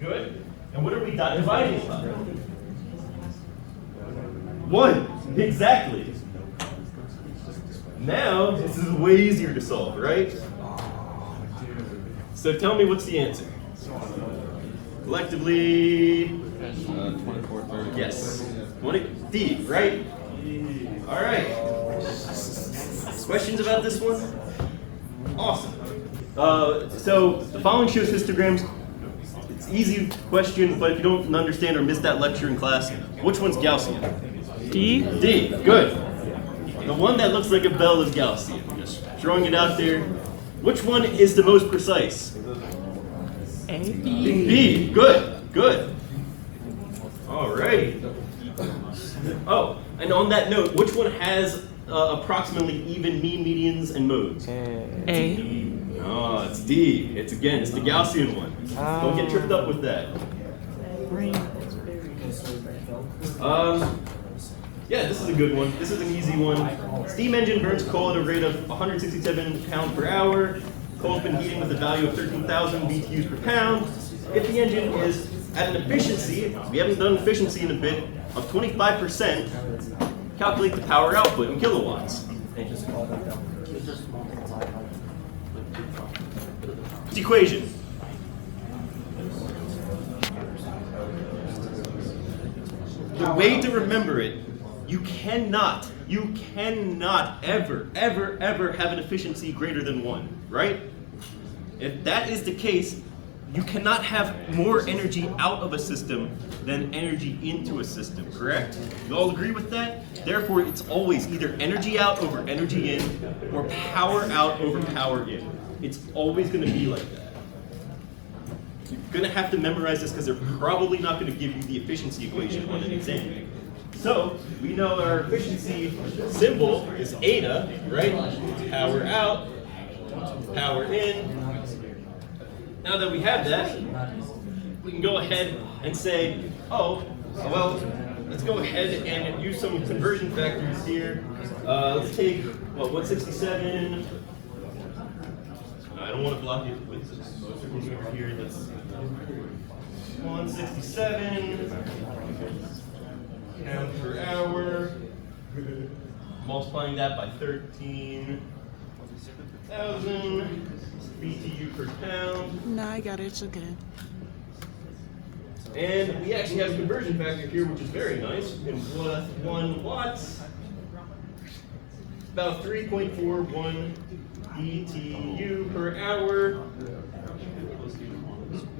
Good. And what are we dividing by? 1. Exactly. Now, this is way easier to solve, right? So tell me what's the answer. Collectively, 24, 30. yes. 20, D, right? All right. Questions about this one? Awesome. So the following shows histograms. It's easy question, but if you don't understand or miss that lecture in class, which one's Gaussian? D. D, good. The one that looks like a bell is Gaussian. Just throwing it out there. Which one is the most precise? A. B, good, good. All right. Oh, and on that note, which one has approximately even mean, medians, and modes? A. Oh, it's D. It's the Gaussian one. Don't get tripped up with that. Yeah, this is a good one. This is an easy one. Steam engine burns coal at a rate of 167 pounds per hour. Coal's been heating with a value of 13,000 BTUs per pound. If the engine is at an efficiency, we haven't done efficiency in a bit, of 25%, calculate the power output in kilowatts. Equation. The way to remember it, you cannot ever have an efficiency greater than 1, right? If that is the case, you cannot have more energy out of a system than energy into a system, correct? You all agree with that? Therefore, it's always either energy out over energy in, or power out over power in. It's always going to be like that. You're going to have to memorize this because they're probably not going to give you the efficiency equation on an exam. So, we know our efficiency symbol is eta, right? Power out, power in. Now that we have that, we can go ahead and say, oh, well, let's go ahead and use some conversion factors here. Let's take, 167. I don't want to block it with circles over here. Let's 167 pounds per hour. Multiplying that by 13,000 BTU per pound. No, I got it. It's okay. And we actually have a conversion factor here, which is very nice. In 1 watt, about 3.41 BTU per hour.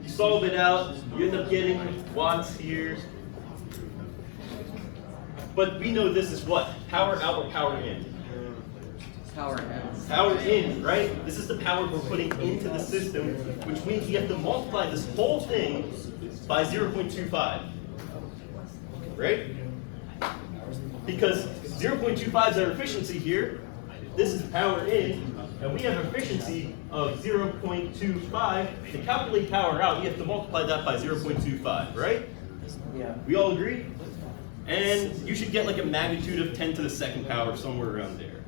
You solve it out, you end up getting watts here. But we know this is what? Power out or power in? Power in. Power in, right? This is the power we're putting into the system, which means you have to multiply this whole thing by 0.25, right? Because 0.25 is our efficiency here. This is power in, and we have efficiency of 0.25. To calculate power out, you have to multiply that by 0.25, right? Yeah. We all agree? And you should get like a magnitude of 10 to the second power, somewhere around there.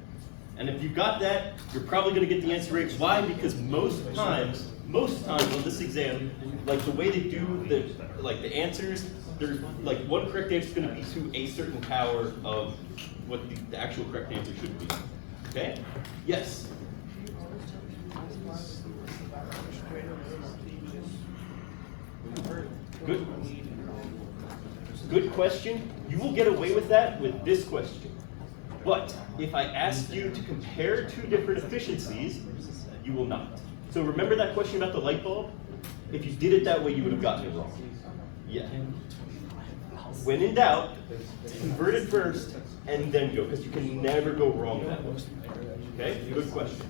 And if you got that, you're probably going to get the answer right. Why? Because most times on this exam, like the way they do the answers, there's like one correct answer is going to be to a certain power of what the actual correct answer should be. Okay? Yes. Good. Good question. You will get away with that with this question. But if I asked you to compare two different efficiencies, you will not. So remember that question about the light bulb? If you did it that way, you would have gotten it wrong. Yeah. When in doubt, convert it first and then go, because you can never go wrong that way. Okay? Good question.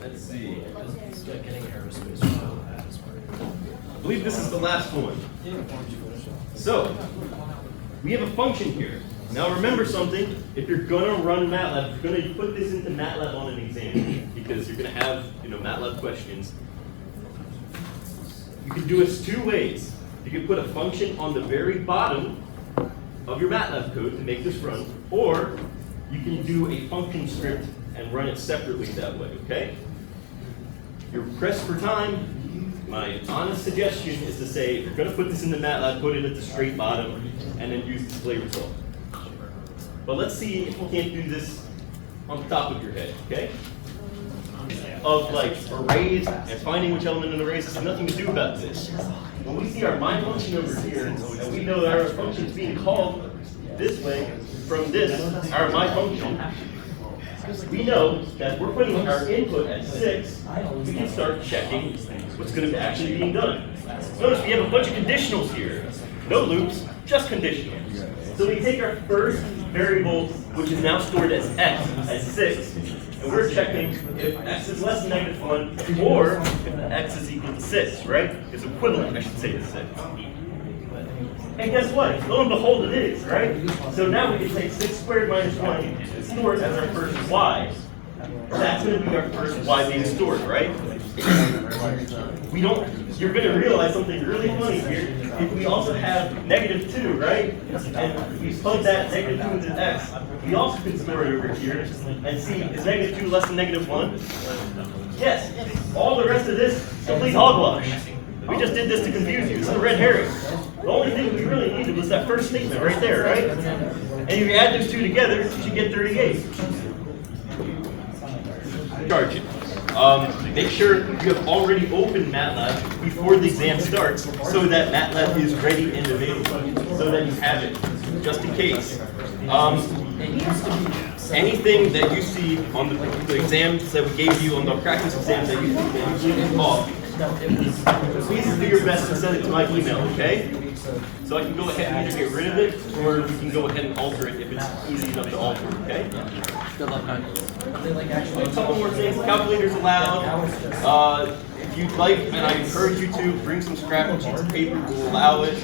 Let's see. I believe this is the last one. So, we have a function here. Now remember something, if you're gonna run MATLAB, you're gonna put this into MATLAB on an exam, because you're gonna have, MATLAB questions. You can do this two ways. You can put a function on the very bottom of your MATLAB code to make this run, or you can do a function script and run it separately that way, okay? You're pressed for time. My honest suggestion is to say, if you're gonna put this in the MATLAB, put it at the straight bottom, and then use display result. But let's see if we can't do this on the top of your head, okay? Of like arrays and finding which element in arrays has nothing to do about this. When we see our my function over here, and we know that our function is being called this way from this, our my function, we know that we're putting our input at 6, we can start checking what's going to be actually being done. Notice we have a bunch of conditionals here. No loops, just conditionals. So we take our first variable, which is now stored as x, at 6, and we're checking if x is less than -1, or if x is equal to 6, right? It's equivalent, I should say, to 6. And guess what? Lo and behold, it is, right? So now we can take 6 squared minus 1 and store it as our first y. That's going to be our first y being stored, right? You're going to realize something really funny here. If we also have -2, right? And we plug that -2 into x, we also can store it over here and see, is -2 less than -1? Yes. All the rest of this is complete hogwash. We just did this to confuse you. This is a red herring. The only thing we really needed was that first statement right there, right? And if you add those two together, you should get 38. Charge it. Make sure you have already opened MATLAB before the exam starts so that MATLAB is ready and available, so that you have it, just in case. Anything that you see on the exams that we gave you, on the practice exams that you think is off, please do your best to send it to my email, okay? So I can go ahead and either get rid of it, or we can go ahead and alter it if it's easy enough to alter, okay? Good luck, man. A couple more things, calculators allowed. If you'd like, and I encourage you to, bring some scrap sheets of paper, we'll allow it.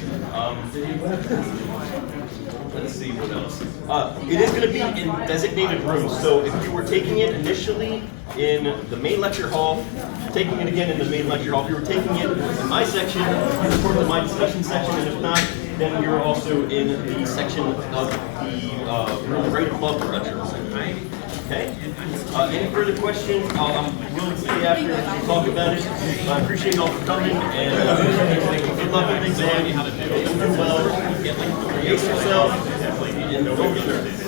Let's see what else. It is going to be in designated rooms, so if you were taking it initially in the main lecture hall, taking it again in the main lecture hall, if you were taking it in my section, you report to my discussion section, and if not, then you're also in the section of the room right above the lecture hall. Okay? Any further questions? I'm willing to stay after and talk about it. I appreciate you all for coming, and good luck with the exam. Do well. Ace yourself, and don't get nervous.